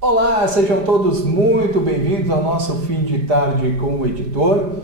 Olá, sejam todos muito bem-vindos ao nosso fim de tarde com o editor.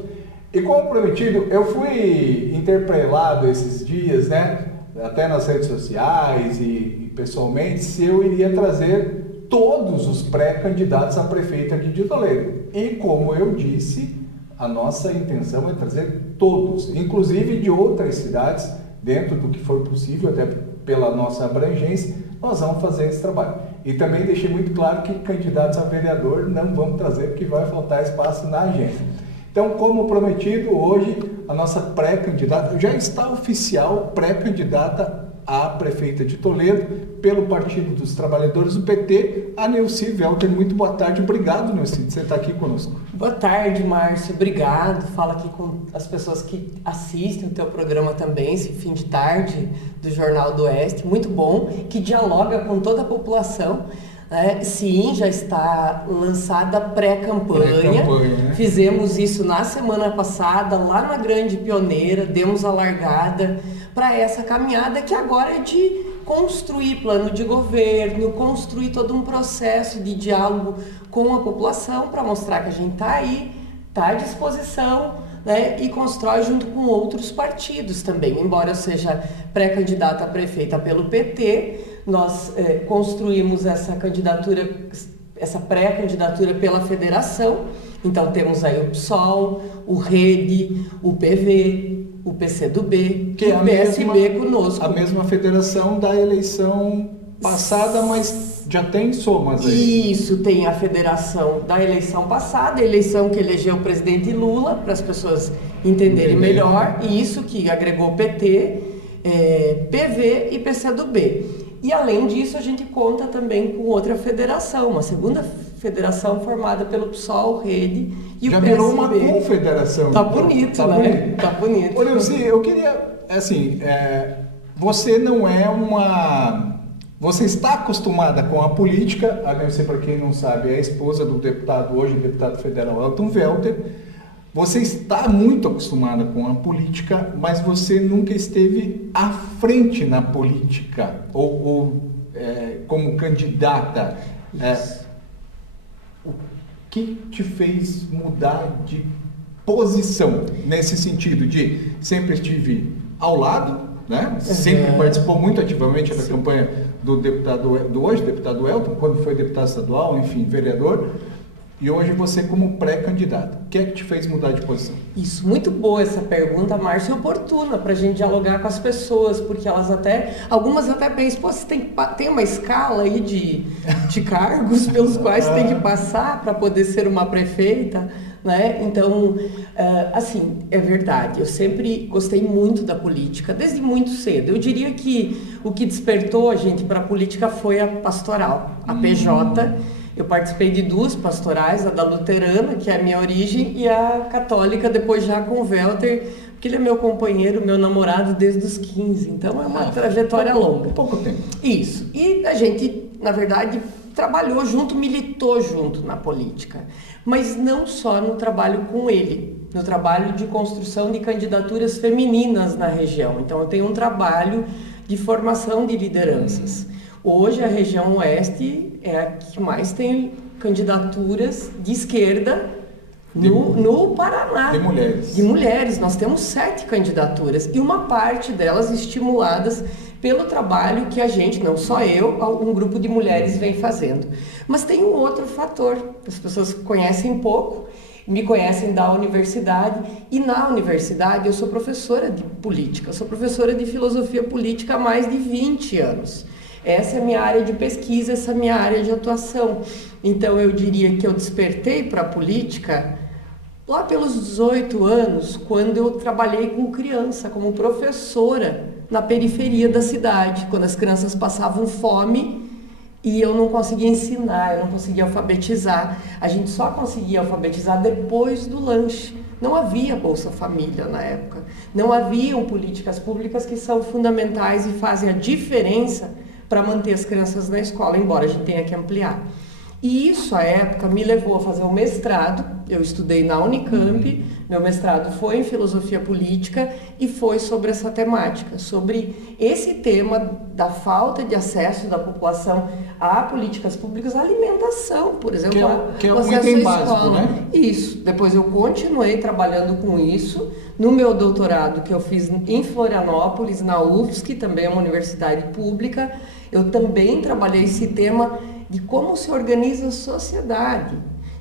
E como prometido, eu fui interpelado esses dias, né, até nas redes sociais e pessoalmente, se eu iria trazer todos os pré-candidatos a prefeito aqui de Toledo. E como eu disse, a nossa intenção é trazer todos, inclusive de outras cidades, dentro do que for possível, até pela nossa abrangência, nós vamos fazer esse trabalho. E também deixei muito claro que candidatos a vereador não vamos trazer, porque vai faltar espaço na agenda. Então, como prometido, hoje a nossa pré-candidata, já está oficial pré-candidata a prefeita de Toledo, pelo Partido dos Trabalhadores do PT, a Neuci Welter. Muito boa tarde, obrigado, Neuci, de você estar aqui conosco. Boa tarde, Márcio, obrigado. Fala aqui com as pessoas que assistem o teu programa também, esse fim de tarde do Jornal do Oeste, muito bom, que dialoga com toda a população. Sim, já está lançada a pré-campanha, né? Fizemos isso na semana passada, lá na Grande Pioneira, demos a largada para essa caminhada que agora é de construir plano de governo, construir todo um processo de diálogo com a população para mostrar que a gente está aí, está à disposição, né, e constrói junto com outros partidos também. Embora eu seja pré-candidata a prefeita pelo PT, nós construímos essa candidatura, essa pré-candidatura pela federação. Então temos aí o PSOL, o Rede, o PV, o PCdoB, que é o PSB conosco. A mesma federação da eleição passada, mas já tem somas aí. Isso, tem a federação da eleição passada, a eleição que elegeu o presidente Lula, para as pessoas entenderem melhor, e isso que agregou PT, PV e PCdoB. E além disso, a gente conta também com outra federação, uma segunda federação formada pelo PSOL, Rede e já o PSB. Já virou uma confederação. Tá bonito, né? Bonito. Tá bonito. Olha, eu queria, assim, você não é uma... Você está acostumada com a política, a Neuci, para quem não sabe, é a esposa do deputado, hoje deputado federal Elton Welter. Você está muito acostumada com a política, mas você nunca esteve à frente na política, ou como candidata. O que te fez mudar de posição, nesse sentido de sempre estive ao lado, né? Sempre participou muito ativamente da campanha do hoje deputado Elton, quando foi deputado estadual, enfim, vereador. E hoje você como pré-candidato, o que é que te fez mudar de posição? Isso, muito boa essa pergunta, Márcio, oportuna para a gente dialogar com as pessoas, porque algumas até pensam, pô, você tem uma escala aí de cargos pelos quais você tem que passar para poder ser uma prefeita, né? Então, assim, é verdade, eu sempre gostei muito da política, desde muito cedo. Eu diria que o que despertou a gente para a política foi a pastoral, a PJ. Eu participei de duas pastorais, a da luterana, que é a minha origem, e a católica, depois já com o Welter, porque ele é meu companheiro, meu namorado desde os 15, então é uma trajetória longa. Pouco tempo. Isso. E a gente, na verdade, trabalhou junto, militou junto na política, mas não só no trabalho com ele, no trabalho de construção de candidaturas femininas na região. Então eu tenho um trabalho de formação de lideranças. Hoje a região oeste é a que mais tem candidaturas de esquerda no Paraná. De mulheres. De mulheres. Nós temos 7 candidaturas e uma parte delas estimuladas pelo trabalho que a gente, não só eu, um grupo de mulheres vem fazendo. Mas tem um outro fator, as pessoas conhecem pouco, me conhecem da universidade, e na universidade eu sou professora de política, eu sou professora de filosofia política há mais de 20 anos. Essa é a minha área de pesquisa, essa é a minha área de atuação. Então eu diria que eu despertei para a política lá pelos 18 anos, quando eu trabalhei com criança, como professora na periferia da cidade, quando as crianças passavam fome e eu não conseguia ensinar, eu não conseguia alfabetizar. A gente só conseguia alfabetizar depois do lanche. Não havia Bolsa Família na época, não haviam políticas públicas que são fundamentais e fazem a diferença para manter as crianças na escola, embora a gente tenha que ampliar. E isso, à época, me levou a fazer um mestrado. Eu estudei na Unicamp, meu mestrado foi em filosofia política e foi sobre essa temática, sobre esse tema da falta de acesso da população a políticas públicas, a alimentação, por exemplo, que é um item básico, né? Isso. Depois eu continuei trabalhando com isso no meu doutorado que eu fiz em Florianópolis, na UFSC, também é uma universidade pública. Eu também trabalhei esse tema de como se organiza a sociedade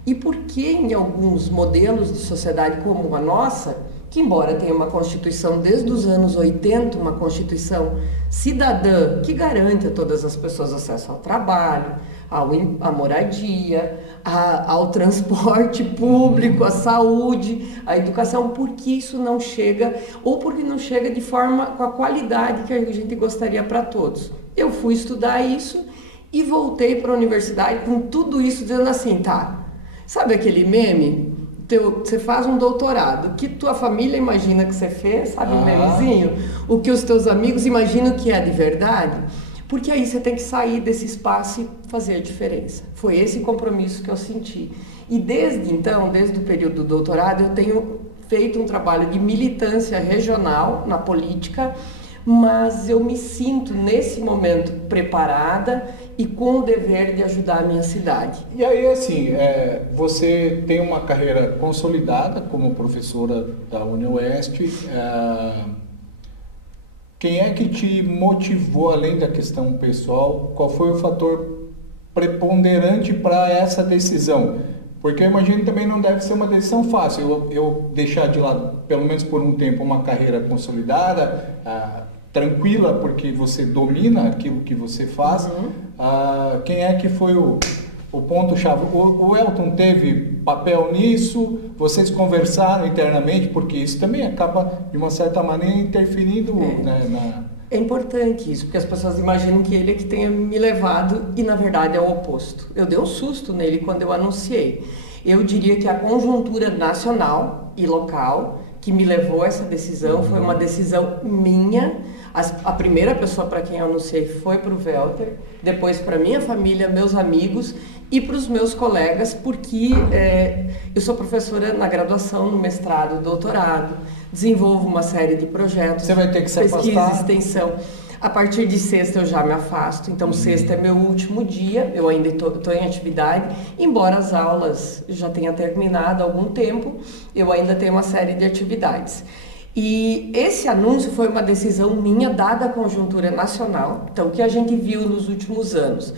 e por que em alguns modelos de sociedade como a nossa, que embora tenha uma Constituição desde os anos 80, uma Constituição cidadã que garante a todas as pessoas acesso ao trabalho, à moradia, ao transporte público, à saúde, à educação, porque isso não chega, ou porque não chega de forma com a qualidade que a gente gostaria para todos. Eu fui estudar isso e voltei para a universidade com tudo isso dizendo assim, tá, sabe aquele meme? Você faz um doutorado, o que tua família imagina que você fez, sabe o memezinho? O que os teus amigos imaginam que é de verdade? Porque aí você tem que sair desse espaço e fazer a diferença. Foi esse compromisso que eu senti. E desde então, desde o período do doutorado, eu tenho feito um trabalho de militância regional na política, mas eu me sinto nesse momento preparada e com o dever de ajudar a minha cidade. E aí, assim, você tem uma carreira consolidada como professora da UniOeste. Quem é que te motivou, além da questão pessoal, qual foi o fator preponderante para essa decisão? Porque eu imagino que também não deve ser uma decisão fácil. Eu deixar de lado, pelo menos por um tempo, uma carreira consolidada, tranquila, porque você domina aquilo que você faz. Quem é que foi o ponto-chave? O Elton teve papel nisso? Vocês conversaram internamente? Porque isso também acaba, de uma certa maneira, interferindo É importante isso, porque as pessoas imaginam que ele é que tenha me levado e, na verdade, é o oposto. Eu dei um susto nele quando eu anunciei. Eu diria que a conjuntura nacional e local que me levou a essa decisão foi uma decisão minha. A primeira pessoa para quem eu anunciei foi para o Welter, depois para minha família, meus amigos e para os meus colegas, porque eu sou professora na graduação, no mestrado, doutorado, desenvolvo uma série de projetos. Você vai ter que se pesquisa, afastar. Extensão. A partir de sexta eu já me afasto, então sexta é meu último dia, eu ainda estou em atividade, embora as aulas já tenham terminado há algum tempo, eu ainda tenho uma série de atividades. E esse anúncio foi uma decisão minha, dada a conjuntura nacional. Então, o que a gente viu nos últimos anos?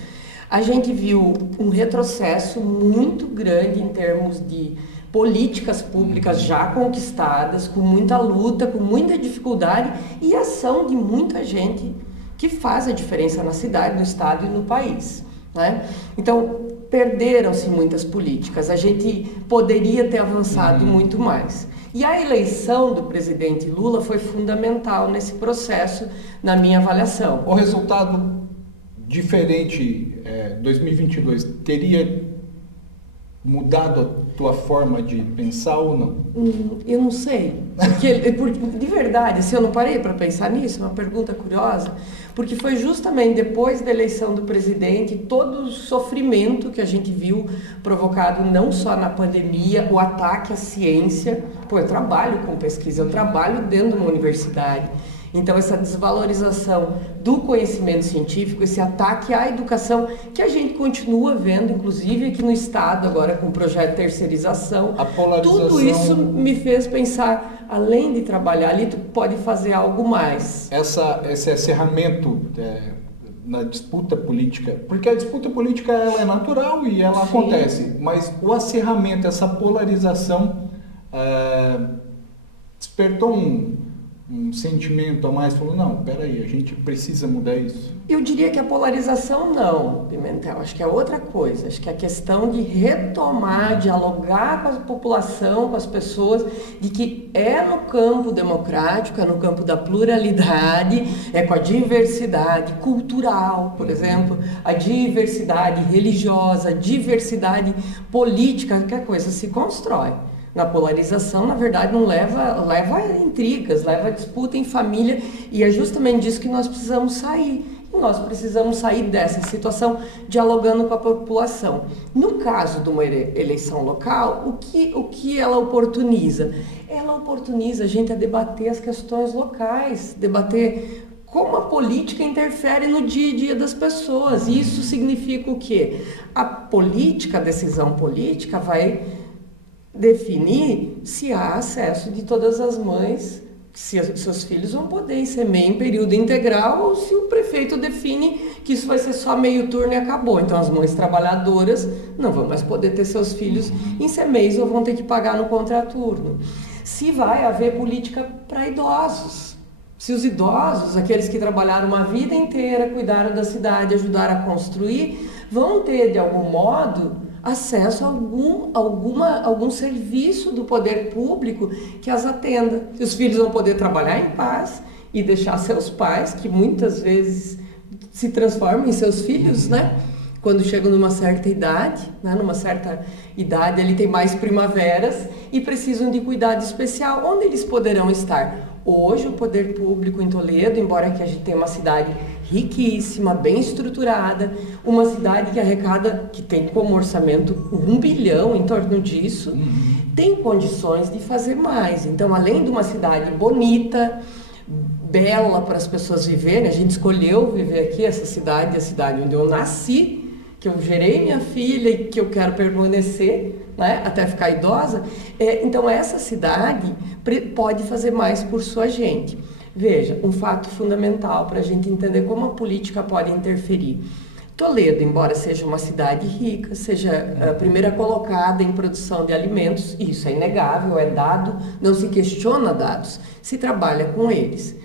A gente viu um retrocesso muito grande em termos de políticas públicas já conquistadas, com muita luta, com muita dificuldade e ação de muita gente que faz a diferença na cidade, no estado e no país, né? Então, perderam-se muitas políticas, a gente poderia ter avançado muito mais. E a eleição do presidente Lula foi fundamental nesse processo, na minha avaliação. O resultado diferente, 2022, teria mudado a tua forma de pensar ou não? Eu não sei. De verdade, assim, eu não parei para pensar nisso, é uma pergunta curiosa, porque foi justamente depois da eleição do presidente, todo o sofrimento que a gente viu provocado não só na pandemia, o ataque à ciência. Pô, eu trabalho com pesquisa, eu trabalho dentro de uma universidade. Então, essa desvalorização do conhecimento científico, esse ataque à educação, que a gente continua vendo, inclusive aqui no Estado, agora com o projeto de terceirização. A polarização... Tudo isso me fez pensar, além de trabalhar ali, tu pode fazer algo mais. Esse acerramento na disputa política, porque a disputa política ela é natural e ela acontece, mas o acerramento, essa polarização, despertou um sentimento a mais, falou, não, peraí, a gente precisa mudar isso? Eu diria que a polarização não, Pimentel, acho que é outra coisa, acho que é a questão de retomar, dialogar com a população, com as pessoas, de que é no campo democrático, é no campo da pluralidade, é com a diversidade cultural, por exemplo, a diversidade religiosa, a diversidade política, que a coisa se constrói. Na polarização, na verdade, não leva a intrigas, leva a disputa em família, e é justamente disso que nós precisamos sair. nós precisamos sair dessa situação dialogando com a população. No caso de uma eleição local, o que ela oportuniza? Ela oportuniza a gente a debater as questões locais, debater como a política interfere no dia a dia das pessoas. E isso significa o quê? A decisão política vai definir se há acesso de todas as mães, se seus filhos vão poder ser MEI em período integral ou se o prefeito define que isso vai ser só meio turno e acabou. Então as mães trabalhadoras não vão mais poder ter seus filhos em CMEIs ou vão ter que pagar no contraturno. Se vai haver política para idosos. Se os idosos, aqueles que trabalharam uma vida inteira, cuidaram da cidade, ajudaram a construir, vão ter de algum modo acesso a algum serviço do poder público que as atenda. Os filhos vão poder trabalhar em paz e deixar seus pais, que muitas vezes se transformam em seus filhos, né? Quando chegam numa certa idade, ele tem mais primaveras e precisam de cuidado especial. Onde eles poderão estar? Hoje o poder público em Toledo, embora que a gente tenha uma cidade riquíssima, bem estruturada, uma cidade que arrecada, que tem como orçamento 1 bilhão em torno disso, tem condições de fazer mais. Então, além de uma cidade bonita, bela para as pessoas viverem, a gente escolheu viver aqui, essa cidade, a cidade onde eu nasci, que eu gerei minha filha e que eu quero permanecer, né, até ficar idosa. Então essa cidade pode fazer mais por sua gente. Veja, um fato fundamental para a gente entender como a política pode interferir. Toledo, embora seja uma cidade rica, seja a primeira colocada em produção de alimentos, isso é inegável, é dado, não se questiona dados, se trabalha com eles.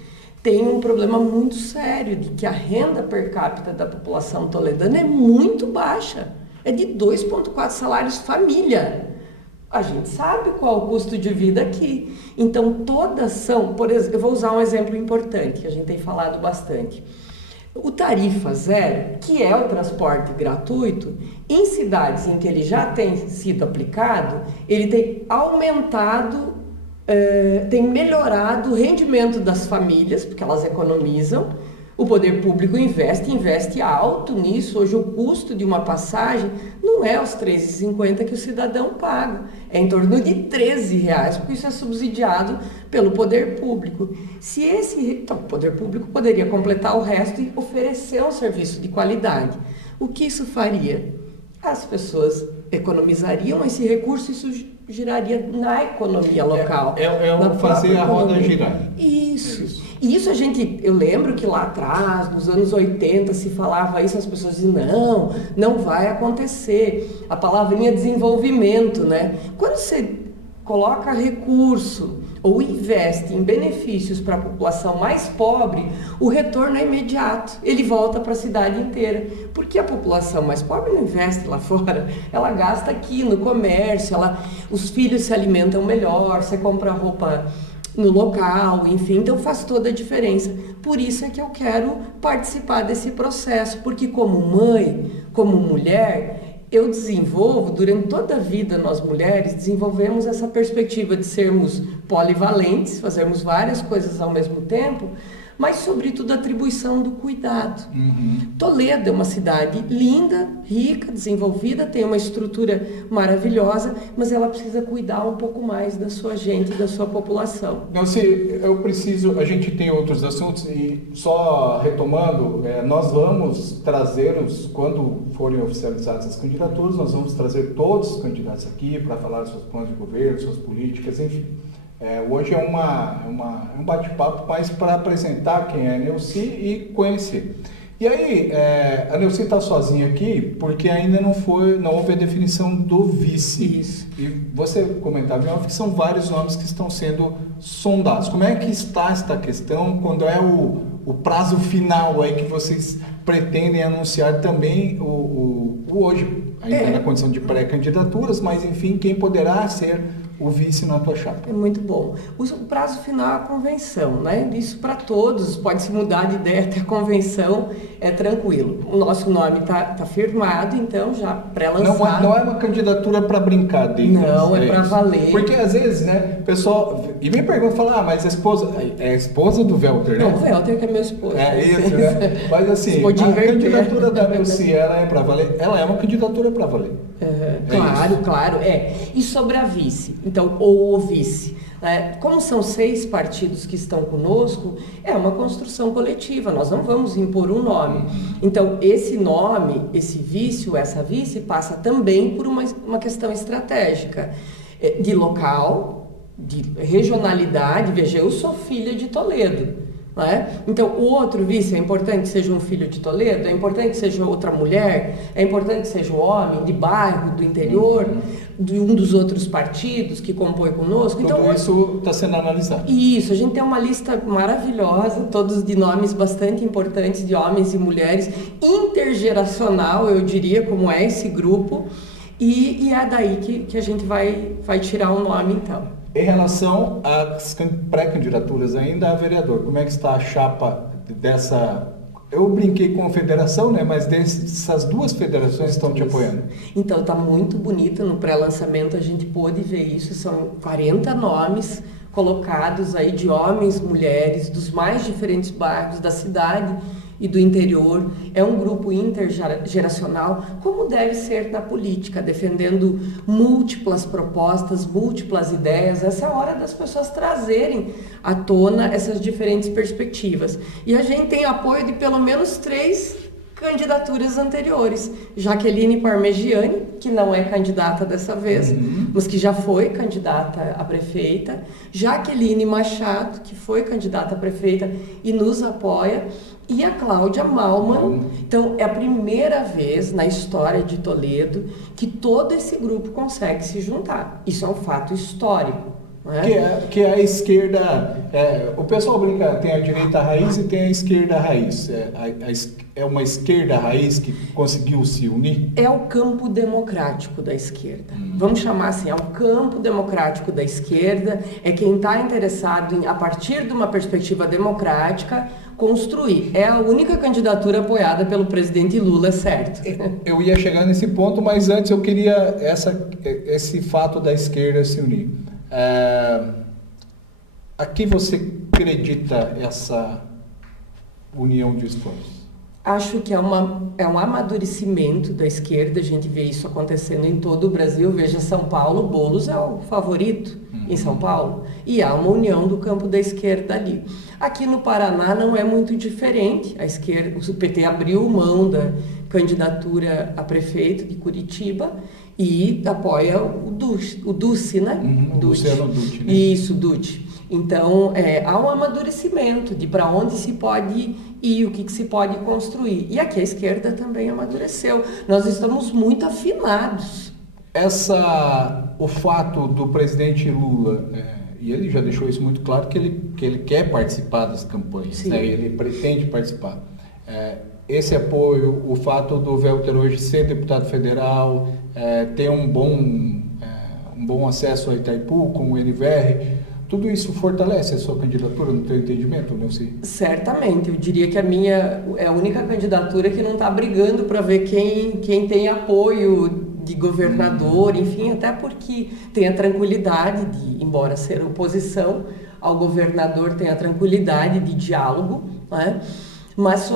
Tem um problema muito sério de que a renda per capita da população toledana é muito baixa. É de 2,4 salários família. A gente sabe qual é o custo de vida aqui. Então, toda ação, por exemplo, eu vou usar um exemplo importante, que a gente tem falado bastante. O Tarifa Zero, que é o transporte gratuito, em cidades em que ele já tem sido aplicado, ele tem aumentado, tem melhorado o rendimento das famílias, porque elas economizam. O poder público investe alto nisso. Hoje o custo de uma passagem não é os R$ 13,50 que o cidadão paga, é em torno de R$ 13, porque isso é subsidiado pelo poder público. Então, o poder público poderia completar o resto e oferecer um serviço de qualidade. O que isso faria? As pessoas economizariam esse recurso e isso giraria na economia local. Fazer a roda girar. Isso. E isso eu lembro que lá atrás, nos anos 80, se falava isso, as pessoas diziam, não vai acontecer. A palavrinha desenvolvimento, né? Quando você coloca recurso ou investe em benefícios para a população mais pobre, o retorno é imediato, ele volta para a cidade inteira, porque a população mais pobre não investe lá fora, ela gasta aqui no comércio, os filhos se alimentam melhor, você compra roupa no local, enfim, então faz toda a diferença. Por isso é que eu quero participar desse processo, porque como mãe, como mulher, eu desenvolvo, durante toda a vida nós mulheres, desenvolvemos essa perspectiva de sermos polivalentes, fazermos várias coisas ao mesmo tempo, mas sobretudo a atribuição do cuidado. Toledo é uma cidade linda, rica, desenvolvida, tem uma estrutura maravilhosa, mas ela precisa cuidar um pouco mais da sua gente, da sua população. Então, a gente tem outros assuntos e só retomando, nós vamos quando forem oficializadas as candidaturas, nós vamos trazer todos os candidatos aqui para falar seus planos de governo, suas políticas, enfim. Hoje é um bate-papo mais para apresentar quem é a Neuci e conhecer. E aí, a Neuci está sozinha aqui porque ainda não houve a definição do vice. Isso. E você comentava que são vários nomes que estão sendo sondados. Como é que está esta questão? Quando é o prazo final aí que vocês pretendem anunciar também hoje, ainda na condição de pré-candidaturas, mas enfim, quem poderá ser o vice na tua chapa? É muito bom. O prazo final é a convenção, né? Isso para todos, pode se mudar de ideia até a convenção, é tranquilo. O nosso nome tá firmado, então já pré-lançado. Não é uma candidatura para brincadeira. Não, é para valer. Porque às vezes, né, o pessoal e me pergunta, fala, mas a esposa é a esposa do Welter, né? Não, o Welter que é meu esposo. É isso, né? Mas assim, a candidatura da Nilce, ela é para valer? Ela é uma candidatura para valer. Claro. E sobre a vice, então, ou o vice, como são 6 partidos que estão conosco, é uma construção coletiva, nós não vamos impor um nome. Então, esse nome, esse vice ou essa vice, passa também por uma questão estratégica, de local, de regionalidade. Veja, eu sou filha de Toledo. Não é? Então, o outro vice, é importante que seja um filho de Toledo, é importante que seja outra mulher, é importante que seja um homem de bairro, do interior, de um dos outros partidos que compõe conosco. Tudo então, isso está sendo analisado. Isso, a gente tem uma lista maravilhosa, todos de nomes bastante importantes, de homens e mulheres, intergeracional, eu diria, como é esse grupo, e é daí que a gente vai tirar um nome, então. Em relação às pré-candidaturas ainda a vereador, como é que está a chapa dessa... Eu brinquei com a federação, né? Mas essas 2 federações estão te apoiando. Então, está muito bonito. No pré-lançamento a gente pôde ver isso. São 40 nomes colocados aí de homens, mulheres, dos mais diferentes bairros da cidade e do interior. É um grupo intergeracional, como deve ser na política, defendendo múltiplas propostas, múltiplas ideias. Essa é a hora das pessoas trazerem à tona essas diferentes perspectivas. E a gente tem apoio de pelo menos 3 candidaturas anteriores. Jaqueline Parmegiani, que não é candidata dessa vez, mas que já foi candidata a prefeita. Jaqueline Machado, que foi candidata a prefeita e nos apoia. E a Cláudia Malman. Então, é a primeira vez na história de Toledo que todo esse grupo consegue se juntar. Isso é um fato histórico. Não é? Que é a esquerda... o pessoal brinca, tem a direita raiz e tem a esquerda raiz. É uma esquerda raiz que conseguiu se unir? É o campo democrático da esquerda. Vamos chamar assim, é o campo democrático da esquerda, é quem está interessado em, a partir de uma perspectiva democrática, construir. É a única candidatura apoiada pelo presidente Lula, é certo? Eu ia chegar nesse ponto, mas antes eu queria esse fato da esquerda se unir. A que você acredita essa união de esforços? Acho que é um amadurecimento da esquerda. A gente vê isso acontecendo em todo o Brasil. Veja, São Paulo, Boulos é o favorito em São Paulo, e há uma união do campo da esquerda ali. Aqui no Paraná não é muito diferente. A esquerda, o PT abriu mão da candidatura a prefeito de Curitiba e apoia o Duce, né? Luciano Dutti, né? Isso, Dutti. Então, há um amadurecimento de para onde se pode ir, o que se pode construir. E aqui a esquerda também amadureceu. Nós estamos muito afinados. O fato do presidente Lula, e ele já deixou isso muito claro, que ele quer participar das campanhas, né? Ele pretende participar. Esse apoio, o fato do Welter hoje ser deputado federal, ter um bom acesso a Itaipu, com o NVR, tudo isso fortalece a sua candidatura, no teu entendimento, Nilce? Certamente, eu diria que a minha é a única candidatura que não está brigando para ver quem tem apoio de governador, enfim, até porque tem a tranquilidade de, embora ser oposição ao governador, tem a tranquilidade de diálogo, né? Mas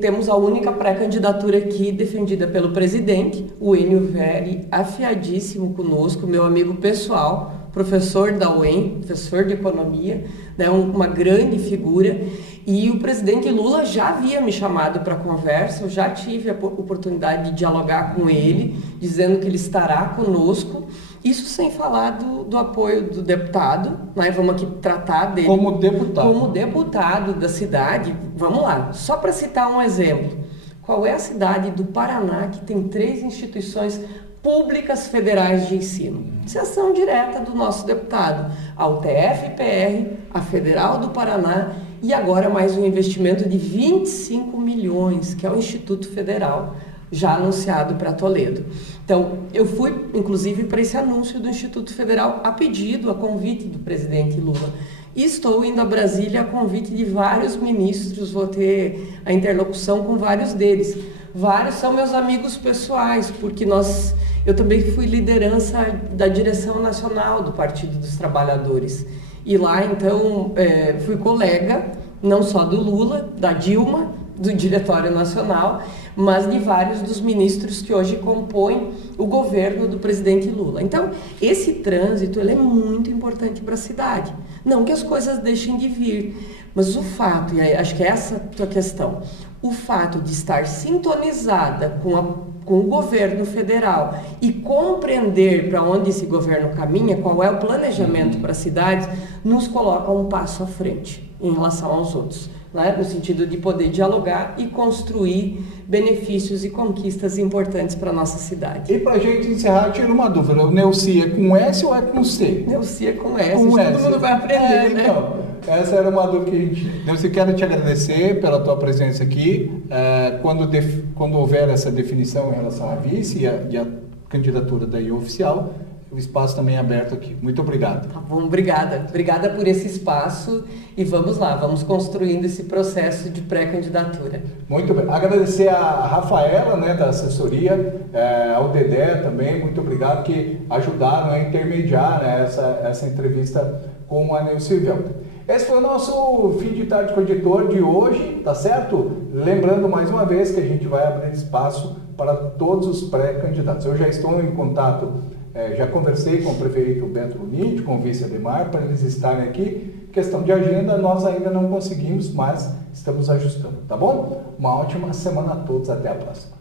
temos a única pré-candidatura aqui defendida pelo presidente, o Enio Veri, afiadíssimo conosco, meu amigo pessoal, professor da UEM, professor de economia, né, uma grande figura. E o presidente Lula já havia me chamado para conversa, eu já tive a oportunidade de dialogar com ele, dizendo que ele estará conosco. Isso sem falar do apoio do deputado, né? Vamos aqui tratar dele como deputado. Como deputado da cidade. Vamos lá, só para citar um exemplo. Qual é a cidade do Paraná que tem 3 instituições públicas federais de ensino? Cessão direta do nosso deputado, a UTF-PR, a Federal do Paraná e agora mais um investimento de 25 milhões, que é o Instituto Federal, já anunciado para Toledo. Então, eu fui, inclusive, para esse anúncio do Instituto Federal a pedido, a convite do presidente Lula. E estou indo a Brasília a convite de vários ministros, vou ter a interlocução com vários deles. Vários são meus amigos pessoais, porque eu também fui liderança da direção nacional do Partido dos Trabalhadores. E lá, então, fui colega, não só do Lula, da Dilma, do Diretório Nacional, mas de vários dos ministros que hoje compõem o governo do presidente Lula. Então, esse trânsito ele é muito importante para a cidade. Não que as coisas deixem de vir, mas o fato, e acho que é essa a tua questão, o fato de estar sintonizada com o governo federal e compreender para onde esse governo caminha, qual é o planejamento para a cidade, nos coloca um passo à frente em relação aos outros, né? No sentido de poder dialogar e construir benefícios e conquistas importantes para a nossa cidade. E para a gente encerrar, tira uma dúvida, o Neuci é com S ou é com C? Neuci é com S, com todo S. mundo vai aprender, né? Então, essa era uma dúvida que a gente... Neuci, quero te agradecer pela tua presença aqui. Quando houver essa definição em relação à vice e a candidatura daí oficial, o espaço também é aberto aqui. Muito obrigado. Tá bom, obrigada. Obrigada por esse espaço e vamos lá, vamos construindo esse processo de pré-candidatura. Muito bem. Agradecer a Rafaela, né, da assessoria, ao Dedé também, muito obrigado, que ajudaram a intermediar, né, essa entrevista com a Neuci Velter. Esse foi o nosso Fim de Tarde com o Editor de hoje, tá certo? Lembrando mais uma vez que a gente vai abrir espaço para todos os pré-candidatos. Eu já estou em contato, já conversei com o prefeito Beto Lunite, com o vice Ademar, para eles estarem aqui. Questão de agenda, nós ainda não conseguimos, mas estamos ajustando, tá bom? Uma ótima semana a todos, até a próxima.